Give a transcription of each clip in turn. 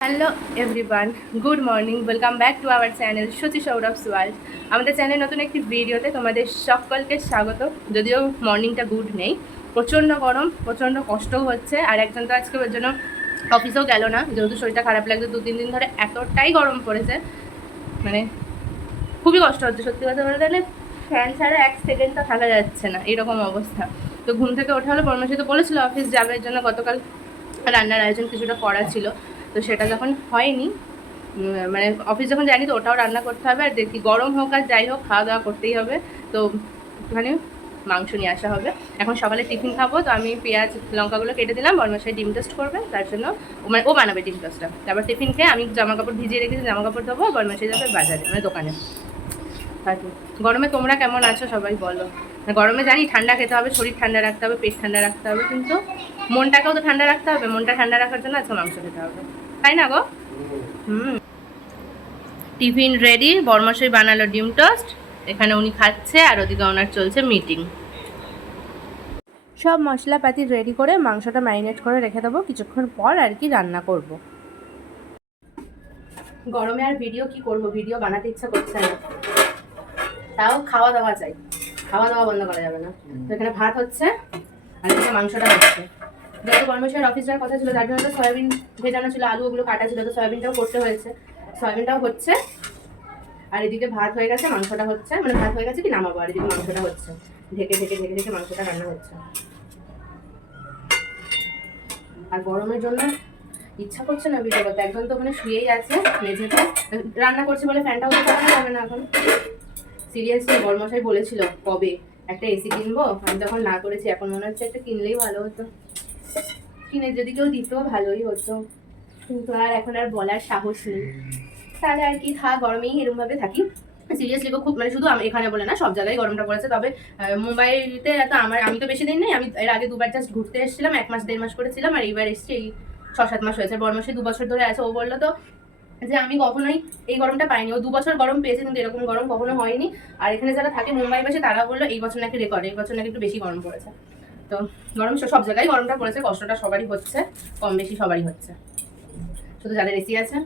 Hello everyone, good morning. Welcome back to our channel Sachi Sourav world. আমাদের channel নতুন একটি ভিডিওতে তোমাদের সকলকে স্বাগত। যদিও মর্নিংটা গুড নেই, প্রচণ্ড গরম, প্রচণ্ড কষ্টও হচ্ছে। আর একজন তো আজকে ওর জন্য অফিসেও গেল না, যেহেতু শরীরটা খারাপ লাগছে। 2-3 দিন ধরে এতটাই গরম পড়েছে, মানে খুবই কষ্ট হচ্ছে সত্যি কথা বলতে গেলে। ফ্যান ছাড়া 1 সেকেন্ডটা থাকা যাচ্ছে না, এরকম অবস্থা। তো ঘুম থেকে ওঠা হলো, পরমেশী তো বলেছিল অফিস যাবে, এর জন্য গতকাল রান্নার আয়োজন কিছুটা করা ছিল। তো সেটা যখন হয়নি, মানে অফিস যখন যায়নি, তো ওটাও রান্না করতে হবে। আর দেখি গরম হোক আর যাই হোক, খাওয়া দাওয়া করতেই হবে। তো একটুখানি মাংস নিয়ে আসা হবে। এখন সকালে টিফিন খাবো, তো আমি পেঁয়াজ লঙ্কাগুলো কেটে দিলাম। বর্মশাই ডিম টোস্ট করবে, তার জন্য ও বানাবে ডিম টোস্টটা। তারপর টিফিন খেয়ে আমি জামা কাপড় ভিজিয়ে রেখেছি, জামা কাপড় দেবো। বর্মশাই যাবে বাজারে, মানে দোকানে। আর কি গরমে তোমরা কেমন আছো সবাই বলো। গরমে জানি ঠান্ডা খেতে হবে, শরীর ঠান্ডা রাখতে হবে, পেট ঠান্ডা রাখতে হবে, কিন্তু মনটাকেও তো ঠান্ডা রাখতে হবে। মনটা ঠান্ডা রাখার জন্য আজকে মাংস খেতে হবে, তাই না গো? টিফিন রেডি, বর্মশাই বানালো ডিম টোস্ট। এখানে উনি খাচ্ছে, আর ওদিকে ওনার চলছে মিটিং। সব মশলাপাতি রেডি করে মাংসটা ম্যারিনেট করে রেখে দেবো, কিছুক্ষণ পর আর কি রান্না করব। গরমে আর ভিডিও কি করব, ভিডিও বানাতে ইচ্ছা করছে না। তাও খাওয়া দাওয়া চাই, খাওয়া দাওয়া বন্ধ করা যাবে না। তো এখানে ভাত হচ্ছে, আর এখানে মাংসটা হচ্ছে। যেহেতু কর্মচারীর অফিস যাওয়ার কথা ছিল, তার জন্য তো সয়াবিন ভেজানো ছিল, আলু ওগুলো কাটা ছিল, তো সয়াবিনটাও করতে হয়েছে। সয়াবিনটাও হচ্ছে, আর এদিকে ভাত হয়ে গেছে, মাংসটা হচ্ছে। মানে ভাত হয়ে গেছে কি নামাবো, আর এদিকে মাংসটা হচ্ছে। ঢেকে ঢেকে ঢেকে ঢেকে মাংসটা রান্না হচ্ছে। আর গরমের জন্য ইচ্ছা করছে না ভিডিও করতে। একজন তো ওখানে শুয়েই আছে মেঝেতে, রান্না করছে বলে ফ্যানটাও তো চালানো যাবে না এখন। সিরিয়াসলি বড়মশাই বলেছিল কবে একটা এসি কিনবো, আমি তখন না করেছি। এখন মনে হচ্ছে একটা কিনলেই ভালো হতো, কিনে যদি কেউ দিত ভালোই হতো, কিন্তু আর এখন আর বলার সাহস নেই। তাহলে আর কি, গরমেই এরকম ভাবে থাকি। সিরিয়াসলি খুব, মানে শুধু আমি এখানে বলে না, সব জায়গায় গরমটা পড়েছে। তবে মুম্বাইতে তো আমি তো বেশি দিন নেই, আমি এর আগে 2বার জাস্ট ঘুরতে এসেছিলাম, 1 মাস 1.5 মাস করেছিলাম। আর এইবার এসেছি এই 6-7 মাস হয়েছে। বড়মাসে 2 বছর ধরে আছে। ও বললো তো যে আমি কখনোই এই গরমটা পাইনি। ও 2 বছর গরম পেয়েছে, কিন্তু এরকম গরম কখনো হয়নি। আর এখানে যারা থাকে মুম্বাই বাসে, তারা বললো এই বছর নাকি রেকর্ড, এই বছর নাকি একটু বেশি গরম পড়েছে। তো গরম সব জায়গায় গরমটা পড়েছে, কষ্টটা সবারই হচ্ছে, কম বেশি সবারই হচ্ছে। শুধু যাদের এসি আছে,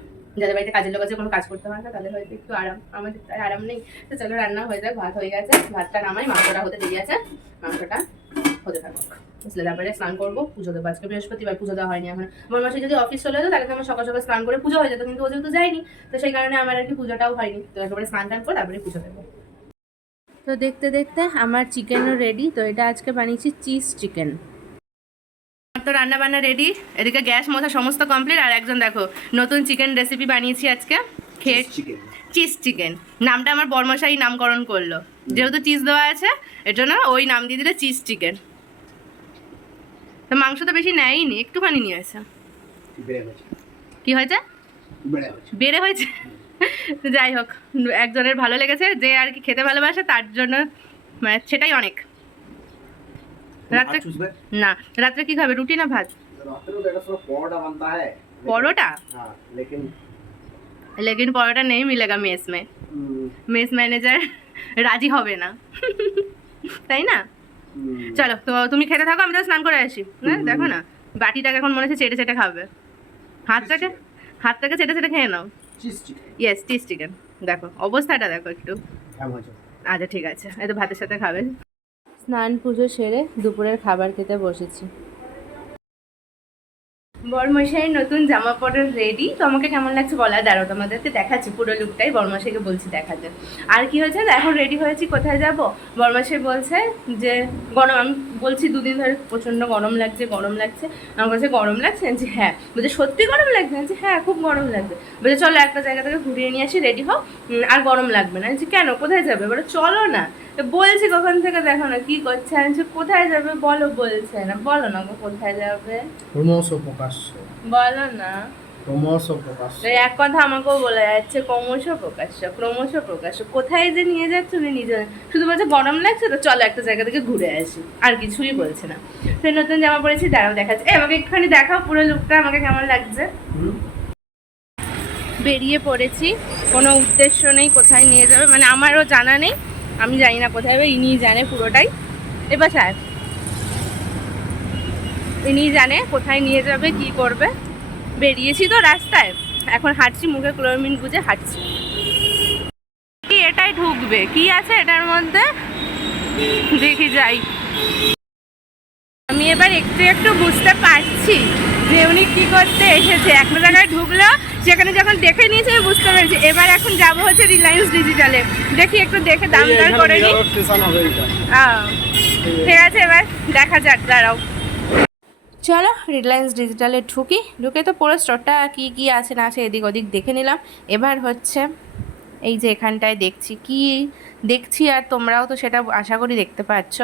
যাদের বাড়িতে কাজের লোক আছে, কোনো কাজ করতে হয় না, তাদের হয়তো একটু আরাম। আমাদের তাই আরাম নেই। তো চলো রান্না হয়ে যাক, ভাত হয়ে গেছে, ভাতটা নামাই, মাংসটা হতে দেরি আছে, মাংসটা হতে থাকুক। বুঝলে, তারপরে স্নান করবো, পুজো দেবো। আজকে বৃহস্পতিবার, পুজো দেওয়া হয়নি এখন। আমার মাসে যদি অফিস চলে যেত, তাহলে তো আমার সকাল সকাল স্নান করে পুজো হয়ে যেত, কিন্তু ও যেহেতু যায়নি, তো সেই কারণে আমার আর কি পুজোটাও হয়নি। তো একেবারে স্নান টান করে তারপরে পুজো দেবো। তো দেখতে দেখতে আমার চিকেনও রেডি। তো এটা আজকে বানিয়েছি চিজ চিকেন। তো রান্না বান্না রেডি, এদিকে গ্যাস মোছা সমস্ত কমপ্লিট। আর একজন দেখো নতুন চিকেন রেসিপি বানিয়েছি আজকে, খেয়ে। চিজ চিকেন নামটা আমার বর্মশাই নামকরণ করলো, যেহেতু চিজ দেওয়া আছে এর জন্য ওই নাম দিয়ে দিলে চিজ চিকেন। তো মাংস তো বেশি নেয়নি, একটুখানি নিয়ে আসে। কি হয়েছে? বেড়ে হয়েছে। যাই হোক, একজনের ভালো লেগেছে, যে আর কি খেতে ভালোবাসে তার জন্য, মানে সেটাই অনেক। রাত্রে না, রাত্রে কি খাবে, রুটি না ভাত? পরোটা? लेकिन পরোটা नहीं मिलेगा मेस में, मेस मैनेजर রাজি হবে না। তাই না? চলো তো তুমি খেতে থাকো, আমি তো স্নান করে আসি। হ্যাঁ দেখো না, বাটিটাকে এখন মনে হচ্ছে চেটে চেটে খাবে। হাতটাকে চেটে চেটে খেয়ে নাও। Yes, cheese chicken. দেখো অবস্থাটা দেখো একটু। আচ্ছা ঠিক আছে, এই তো ভাতের সাথে খাবে। স্নান পুজো সেরে দুপুরের খাবার খেতে বসেছি। বরমশাইয়ের নতুন জামা পড়া রেডি। তো আমাকে কেমন লাগছে বলা, দাঁড়াও তোমাদেরকে দেখাচ্ছি পুরো লুকটাই। বরমশাইকে বলছি দেখাতে। আর কি হয়েছে, এখন রেডি হয়েছি, কোথায় যাব। বরমশাই বলছে যে গরম, আমি বলছি 2 দিন ধরে প্রচণ্ড গরম লাগছে, গরম লাগছে। আমার বলছে গরম লাগছে, যে হ্যাঁ। বলছে সত্যি গরম লাগছে, যে হ্যাঁ খুব গরম লাগছে। বলছে চলো একটা জায়গা থেকে ঘুরিয়ে নিয়ে আসি, রেডি হও, আর গরম লাগবে না। যে কেন, কোথায় যাবে? বলে চলো না। বলছি কখন থেকে, দেখো না কি করছে। আমি কোথায় যাবে বলো, বলছে না। বলো না গো, কোথায় যাবে ক্রমশ প্রকাশ্য, বলো না। ক্রমশ প্রকাশ্য, এক কথা আমাকেও বলে যাচ্ছে, ক্রমশ প্রকাশ্য, ক্রমশ প্রকাশ্য। কোথায় যে নিয়ে যাচ্ছে উনি নিজে, শুধু বলছে গরম লাগছে তো চলো একটা জায়গা থেকে ঘুরে আসি, আর কিছুই বলছে না। তো নতুন জামা পরেছি, দাঁড়াও দেখাচ্ছে। আমাকে একটুখানি দেখাও পুরো লুকটা, আমাকে কেমন লাগছে। বেরিয়ে পড়েছি, কোনো উদ্দেশ্য নেই কোথায় নিয়ে যাবে, মানে আমারও জানা নেই, আমি জানি না কোথায় যাবে, ইনিই জানে পুরোটাই। এবার ইনি জানে কোথায় নিয়ে যাবে, কি করবে। বেরিয়েছি তো রাস্তায়, এখন হাঁটছি, মুখে ক্লোরমিন গুঁজে হাঁটছি। কি এটাই ঢুকবে, কি আছে এটার মধ্যে দেখি যাই। আমি এবার একটু একটু বুঝতে পারছি যে উনি কি করতে এসেছে। একটা জায়গায় ঢুকলো, সেখানে যখন দেখে নিয়েছে আমি বুঝতে পেরেছি। এবার এখন যাবো হচ্ছে রিলায়েন্স ডিজিটালে, দেখি একটু দেখে দাম দর করে নিই। ঠিক আছে, এবার দেখা যাক, দাঁড়াও। চলো রিলায়েন্স ডিজিটালে ঢুকে তো পুরো স্টোরটা কী কী আছে না আছে এদিক ওদিক দেখে নিলাম। এবার হচ্ছে এই যে এখানটায় দেখছি আর তোমরাও তো সেটা আশা করি দেখতে পাচ্ছ।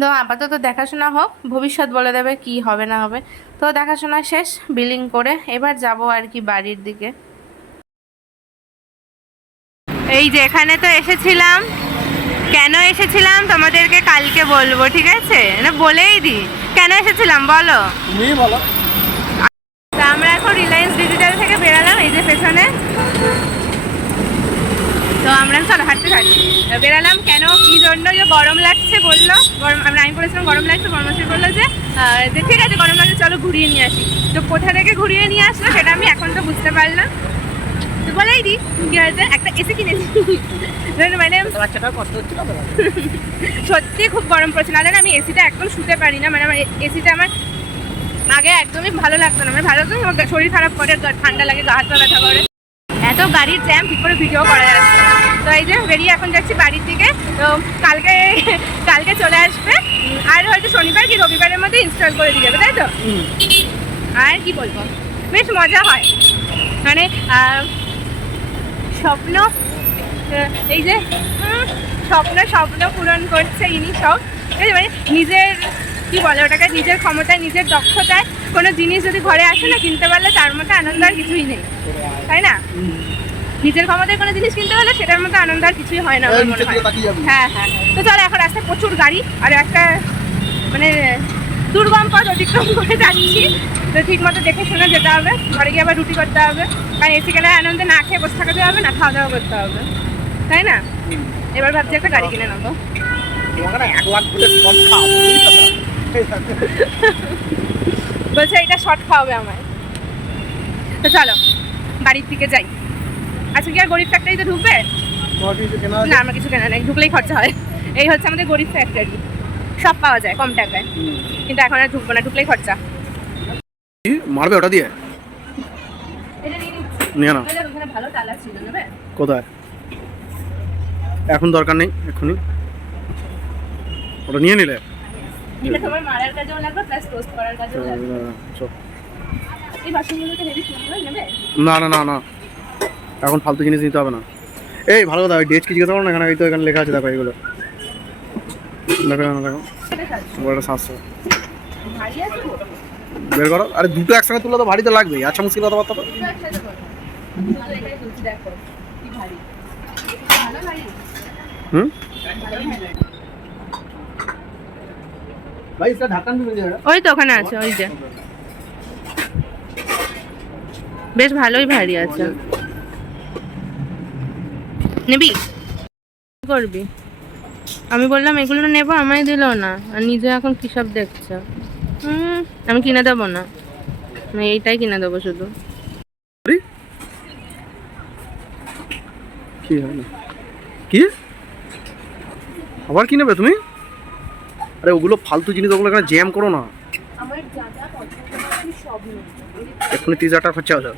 তো আপাতত দেখাশোনা হোক, ভবিষ্যৎ বলে দেবে কি হবে না হবে। তো দেখাশোনা শেষ, বিলিং করে এবার যাব আর কি বাড়ির দিকে। এই যে এখানে তো এসেছিলাম, কেন এসেছিলাম তোমাদেরকে কালকে বলবো, ঠিক আছে? না বলেই দিই কেন এসেছিলাম, বলো। তুমি বলো। তা আমরা এখন রিলায়েন্স ডিজিটাল থেকে বেরালাম, এই যে পেছনে। তো আমরা চলো হাঁটতে বেরালাম। কেন কি জন্য? যে গরম লাগছে বললো, আমি বলেছিলাম গরম লাগছে, বর্মশাই বললো যে ঠিক আছে গরম লাগছে চলো ঘুরিয়ে নিয়ে আসি। তো কোথা থেকে ঘুরিয়ে নিয়ে আসলো সেটা আমি এখন তো বুঝতে পারলাম। তো বলেই দিই কি হয়েছে, একটা এসি কিনেছি। মানে সত্যি খুব গরম পড়ছে, না আমি এসিটা একদম শুতে পারি না। মানে আমার এসিটা আমার আগে একদমই ভালো লাগতো না, মানে ভালো লাগতো না, শরীর খারাপ করে, ঠান্ডা লাগে, গা হাত পা ব্যথা করে, এত গাড়ির জ্যাম, ঠিক করে ভিডিও করা যাচ্ছে। তো এই যে বেরিয়ে এখন যাচ্ছি বাড়ির দিকে। তো কালকে চলে আসবে, আর হয়তো শনিবার কি রবিবারের মধ্যে ইনস্টল করে দিয়ে যাবে, তাই তো? আর কি বলবো, বেশ মজা হয়। মানে স্বপ্ন, এই যে স্বপ্ন পূরণ করছে ইনি সব। মানে নিজের কি বলে ওটাকে, নিজের ক্ষমতায়, নিজের দক্ষতায় কোনো জিনিস যদি ঘরে আসে না, কিনতে পারলে তার মতো আনন্দ আর কিছুই নেই, তাই না? নিজের ক্ষমতায় কোনো জিনিস কিনতে পারলে সেটার মতো আনন্দ আর কিছুই হয় না আমার মনে হয়। হ্যাঁ। তো চলো, এখন রাস্তায় প্রচুর গাড়ি, আর একটা মানে দুর্গম পথ অতিক্রম করে যাচ্ছি। তো ঠিক মতো দেখে শুনে যেতে হবে, ঘরে গিয়ে আবার রুটি করতে হবে, কারণ এসি কেনার আনন্দে না খেয়ে বসে থাকতে হবে না, খাওয়া দাওয়া করতে হবে, তাই না? এবার ভাবছি একটা গাড়ি কিনে নেবো। বলছে এটা শর্ট খাওয়াবে আমায়। তো চলো বাড়ির দিকে যাই। আজকে কি আর গরিব ফ্যাক্টরিতে ঢুকবে? না, আমার কিছু কেনা নেই, ঢুকলেই খরচা হয়। এই হচ্ছে আমাদের গরিব ফ্যাক্টরি, সব পাওয়া যায় কম টাকায়, কিন্তু এখন আর ঢুকবো না, ঢুকলেই খরচা। মারবে ওটা দিয়ে? ভালো টালা ছিল, নেবে? কোথায়? এখন দরকার নেই, এক্ষুনি ওটা নিয়ে নিলে এটা তোমার মারার কাজেও লাগবে, প্লাস টোস্ট করার কাজেও লাগবে। এই বাসনগুলো তো হেভি সুন্দর, নেবে? না, এখন ফালতু জিনিস নিতে হবে না। এই ভালো কথা, ওই ডেট কি জিজ্ঞাসা করো না, এখানে তো এখানে লেখা আছে, দেখো এগুলো দেখো 700 বের করো। আরে দুটো একসঙ্গে তুললে তো ভারী তো লাগবেই, আচ্ছা মুশকিল কথাবার্তা তো। ওই তো ওখানে আছে, ওই যে বেশ ভালোই ভারী আছে। নিবি? করবি? আমি বললাম এগুলো নেবো, আমায় দিল না, আর নিজে এখন কি সব দেখছে। আমি কিনে দেবো না, আমি এইটাই কিনে দেবো শুধু। কি আবার কি নেবে তুমি? আরে ওগুলো ফালতু জিনিস, ওগুলো এখানে জ্যাম করো না। আমার যা যা পছন্দ আমি সব নেব। এক্ষুনি 30,000 টাকা খরচা হলো।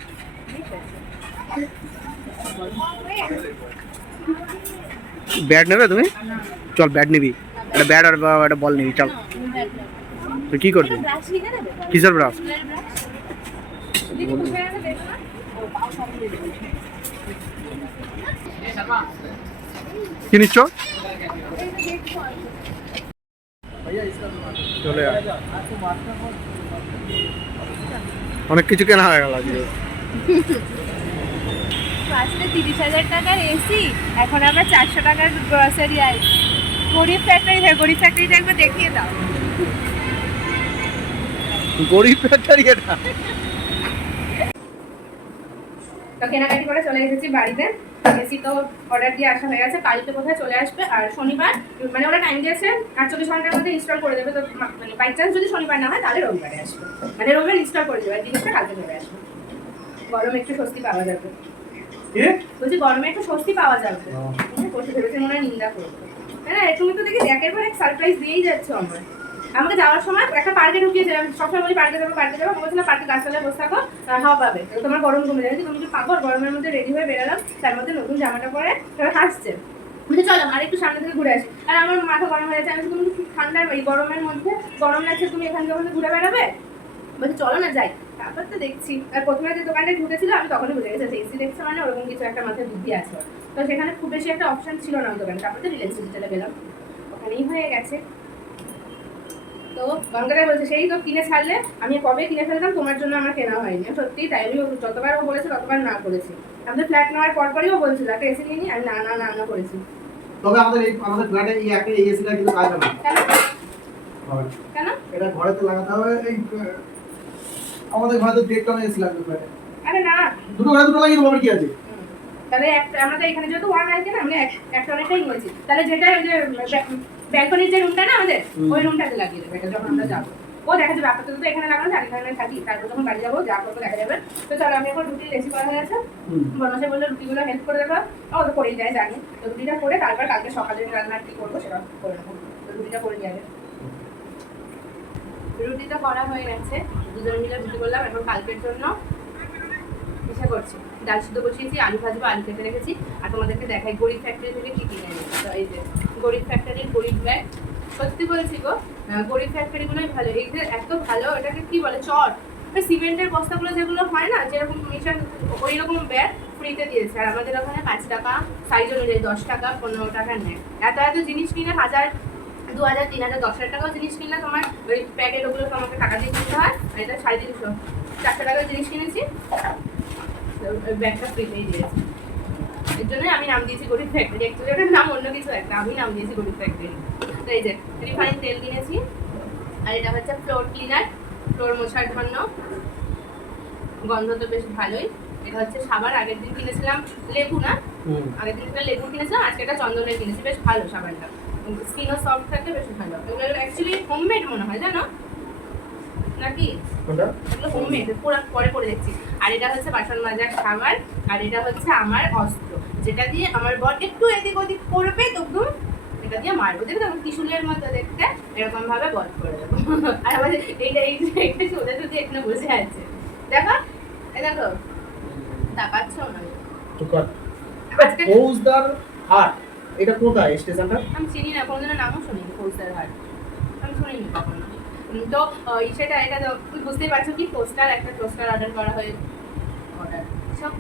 ব্যাট নেবে তুমি? চল ব্যাট নিবি, একটা ব্যাট আর একটা বল নিবি, চল। তুই কি করবি? কিসের ব্রাশ? কি নিচ্ছ? চলে অনেক কিছু কেনা হয়ে গেল আজকে। ফার্স্টে 30,000 টাকার এসি, এখন আবার 400 টাকার গ্রসারি আছে। গরিব ফ্যাক্টরি একবার দেখিয়ে দাও। গরিব ফ্যাক্টরি এটা? তো কেনাকাটি করে চলে এসেছি বাড়িতে। এসি তো অর্ডার দিয়ে আসা হয়ে গেছে, কালকে কোথায় চলে আসবে। আর শনিবার মানে ওরা টাইম দিয়েছে 48 ঘন্টার মধ্যে ইনস্টল করে দেবে। তো মানে বাই চান্স যদি শনিবার না হয় তাহলে রবিবারে আসবে, মানে রবিবার ইনস্টল করে দেবে, জিনিসটা কালকে চলে আসবে। গরমে একটু স্বস্তি পাওয়া যাবে, বলছি গরমে একটু স্বস্তি পাওয়া যাবে। বসে ভেবেছে মনে হয় নিন্দা করবো। হ্যাঁ তুমি তো দেখি একের পর এক সারপ্রাইজ দিয়েই যাচ্ছ আমার। আমাকে যাওয়ার সময় একটা পার্কে ঢুকিয়েছে, আমি সবসময় বলি পার্কে যাবো পার্কে যাবো, আমি বলছিলাম পার্কে গাছতলায় বসে থাকো, হাওয়া পাবে, তোমার গরম কমে যাবে। তুমি কি পাগল? গরমের মধ্যে রেডি হয়ে বেরোলাম, তার মধ্যে নতুন জামাটা পরে হাসছে, বলছে চলো আর একটু সামনে থেকে ঘুরে আসি। আর আমার মাথা গরম হয়ে যাচ্ছে, আমি তুমি ঠান্ডার এই গরমের মধ্যে গরম লাগছে, তুমি এখান থেকে ঘুরে বেড়াবে? বলছে চলো না যাই। তারপর তো দেখছি, আর প্রথমে যে দোকানটা ঢুকেছিল আমি তখনই বুঝে গেছি এসি দেখছে মানে ওরকম কিছু একটা মাথায় বুদ্ধি আছে। তো সেখানে খুব বেশি একটা অপশন ছিল না ওই দোকানে। তারপর তো রিলায়েন্স ডিজিটালে গেলাম, ওখানেই হয়ে গেছে। তো গঙ্গাটা বলছে সেই তো কিনে ছাড়লে, আমি কবে কিনে ফেলতাম, তোমার জন্য আমার কেনা হয়নি। সত্যি তাই, আমি যতবার ও বলেছে ততবার না করেছি। আমাদের ফ্ল্যাট নেওয়ার পরপরই ও বলছিল একটা এসি নিয়ে নি, আমি না করেছি। তবে আমাদের ফ্ল্যাটে এই একটা এসিটা কিন্তু কাজ হবে না। কেন? এটা ঘরেতে লাগাতে হবে। এই আমাদের ঘরে তো 1.5 টন এসি লাগবে ফ্ল্যাটে। আরে না, দুটো ঘরে দুটো লাগিয়ে দেবো, আবার কি আছে? তাহলে আমরা তো এখানে যেহেতু ওয়ান আছে না, আমরা একটা অনেকটাই নিয়েছি। তাহলে যেটা ওই যে ব্যালকনির যে রুমটা না আমাদের, ওই রুমটাতে লাগিয়ে দেবে এটা যখন আমরা যাবো। ও দেখা যাবে আপাতত তো এখানে লাগানো, আর এখানে থাকি, তারপর যখন বাড়ি যাবো যা করবো দেখা যাবে। তো চলো, আমি এখন রুটি রেসি করা হয়ে গেছে, বনমাসে বললে রুটিগুলো হেল্প করে দেবো। ও তো করেই যায় জানি। তো রুটিটা করে তারপর কালকে সকালে রান্না কি করবো সেটা করে নেবো। তো রুটিটা করে যাবে। রুটিটা করা হয়ে গেছে, দুজন মিলে রুটি করলাম। এখন কালকের জন্য ইচ্ছা করছি ডাল সিদ্ধ বসিয়েছি, আলু ভাজবো, আলু কেটে রেখেছি। আর তোমাদেরকে দেখাই গরিব ফ্যাক্টরি থেকে কি কিনে এনেছি। তো এই যে গরিব ফ্যাক্টরির গরিব ব্যাগ, সত্যি বলছি গো, গরিব ফ্যাক্টরিগুলোই ভালো। এই যে এত ভালো, এটাকে কি বলে, চট, সিমেন্টের বস্তাগুলো যেগুলো হয় না, যেরকম মিশন ওই রকম ব্যাগ ফ্রিতে দিয়েছে। আর আমাদের ওখানে 5 টাকা সাইজ অনুযায়ী, 10 টাকা 15 টাকা নেয়। এত এত জিনিস কিনে 1000 2000 3000 10,000 টাকাও জিনিস কিনলে তোমার ওই প্যাকেট ওগুলো তোমাকে টাকা দিয়ে কিনতে হয়। আর এটা 350 400 টাকার জিনিস কিনেছি, ব্যাগটা ফ্রিতেই দিয়েছে। এর জন্যই আমি নাম দিয়েছি গরিব ফ্যাক্টরি। অ্যাকচুয়ালি ওটার নাম অন্য কিছু একটা, আমি নাম দিয়েছি গরিব ফ্যাক্টরি। তো এই যে রিফাইন তেল কিনেছি, আর এটা হচ্ছে ফ্লোর ক্লিনার, ফ্লোর মোছার জন্য। গন্ধ তো বেশ ভালোই। এটা হচ্ছে সাবান, আগের দিন কিনেছিলাম লেবু, না আগের দিন একটা লেবু কিনেছিলাম, আজকে একটা চন্দনের কিনেছি। বেশ ভালো সাবানটা, স্কিনও সফট থাকে, বেশ ভালো। এগুলো অ্যাকচুয়ালি হোমমেড মনে হয়, জানো নাকি? এগুলো হোমমেড, পুরো পরে পরে দেখছি। আর এটা হচ্ছে বাসন মাজার সাবান, আর এটা হচ্ছে আমার অস্ত্র, যেটা দিয়ে আমার বর একটু এদিক ওদিক করবে তবু এটা দিয়ে মারবো। দেখো তখন ত্রিশুলের মতো দেখতে, এরকম ভাবে বধ করে দেবো। আর আমাদের এইটা সোজা যদি এখানে বসে আছে, দেখো এই দেখো, তাকাচ্ছ না? আজকে ফৌজদার হাট, এটা কোথায় স্টেশনটা? আমি চিনি না, কোনোদিনও নামও শুনিনি ফৌজদার হাট, আমি শুনিনি কখনো। তো সেটা এটা তো তুমি বুঝতেই পারছো কি, একটা টোস্টার অর্ডার করা হয়ে সব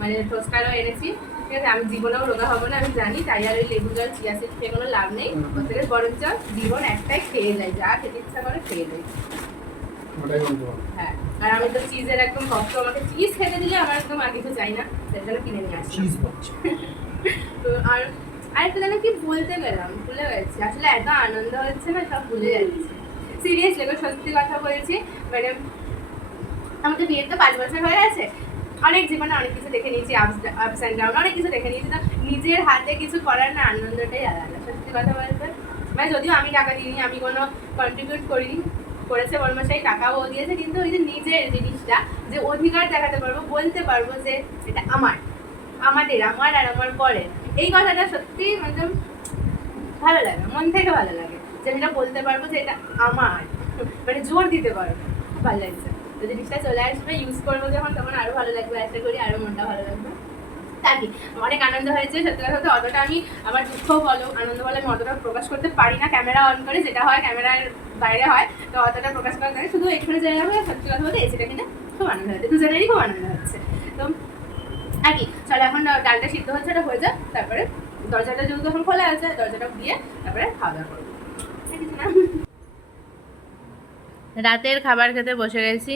মানে টোস্টারও এনেছি। ঠিক আছে, আমি জীবনেও রোগা হবো না আমি জানি, তাই আর ওই লেবু জল চিয়া সিড খেয়ে কোনো লাভ নেই। ওর থেকে বরঞ্চ জীবন একটাই খেয়ে যায়, যা খেতে ইচ্ছা করে খেয়ে যায়। হ্যাঁ, আর আমি তো চিজের একদম ভক্ত, আমাকে চিজ খেতে দিলে আমার একদম আর কিছু চাই না, সেটা জন্য কিনে নিয়ে আসি। তো আর আরেকটা জানো কি বলতে গেলাম, ভুলে গেছি। আসলে এত আনন্দ হচ্ছে না, সব ভুলে যাচ্ছি। সিরিয়াসলি সত্যি কথা বলেছি, মানে আমাদের বিয়ের তো 5 বছর হয়ে গেছে। অনেক জীবনে অনেক কিছু দেখে নিয়েছি, আপস অ্যান্ড ডাউন অনেক কিছু দেখে নিয়েছি। তো নিজের হাতে কিছু করার না আনন্দটাই আলাদা, সত্যি কথা বলতে। মানে যদিও আমি টাকা দিইনি, আমি কোনো কন্ট্রিবিউট করিনি, করেছে বর্মশাই, টাকাও দিয়েছে, কিন্তু ওই যে নিজের জিনিসটা, যে অধিকার দেখাতে পারবো, বলতে পারবো যে এটা আমার, আমাদের, আমার আর আমার পরে, এই কথাটা সত্যি একদম ভালো লাগে, মন থেকে ভালো লাগে যে আমি এটা বলতে পারবো যে এটা আমার, মানে জোর দিতে পারবো, খুব ভালো লাগছে। তো জিনিসটা চলে আসবে, ইউজ করবো যখন, তখন আরো ভালো লাগবে, আশা করি আরো মনটা ভালো লাগবে। তা কি অনেক আনন্দ হয়েছে, সত্যি কথা বলতে। অতটা আমি আমার দুঃখ বলো আনন্দ বলো আমি অতটা প্রকাশ করতে পারি না ক্যামেরা অন করে, যেটা হয় ক্যামেরার বাইরে হয়, তো অতটা প্রকাশ করা যায়। শুধু এখানে জেনে যাবো, সত্যি কথা বলতে এসিটা কিনে খুব আনন্দ হচ্ছে, দুজনেরই খুব আনন্দ হচ্ছে। তো আর কি, চলো এখন ডালটা সিদ্ধ হচ্ছে, এটা হয়ে যায়, তারপরে দরজাটা যেহেতু এখন খোলা আছে, দরজাটা দিয়ে তারপরে খাওয়া দাওয়া করবো। রাতের খাবার খেতে বসে গেছি।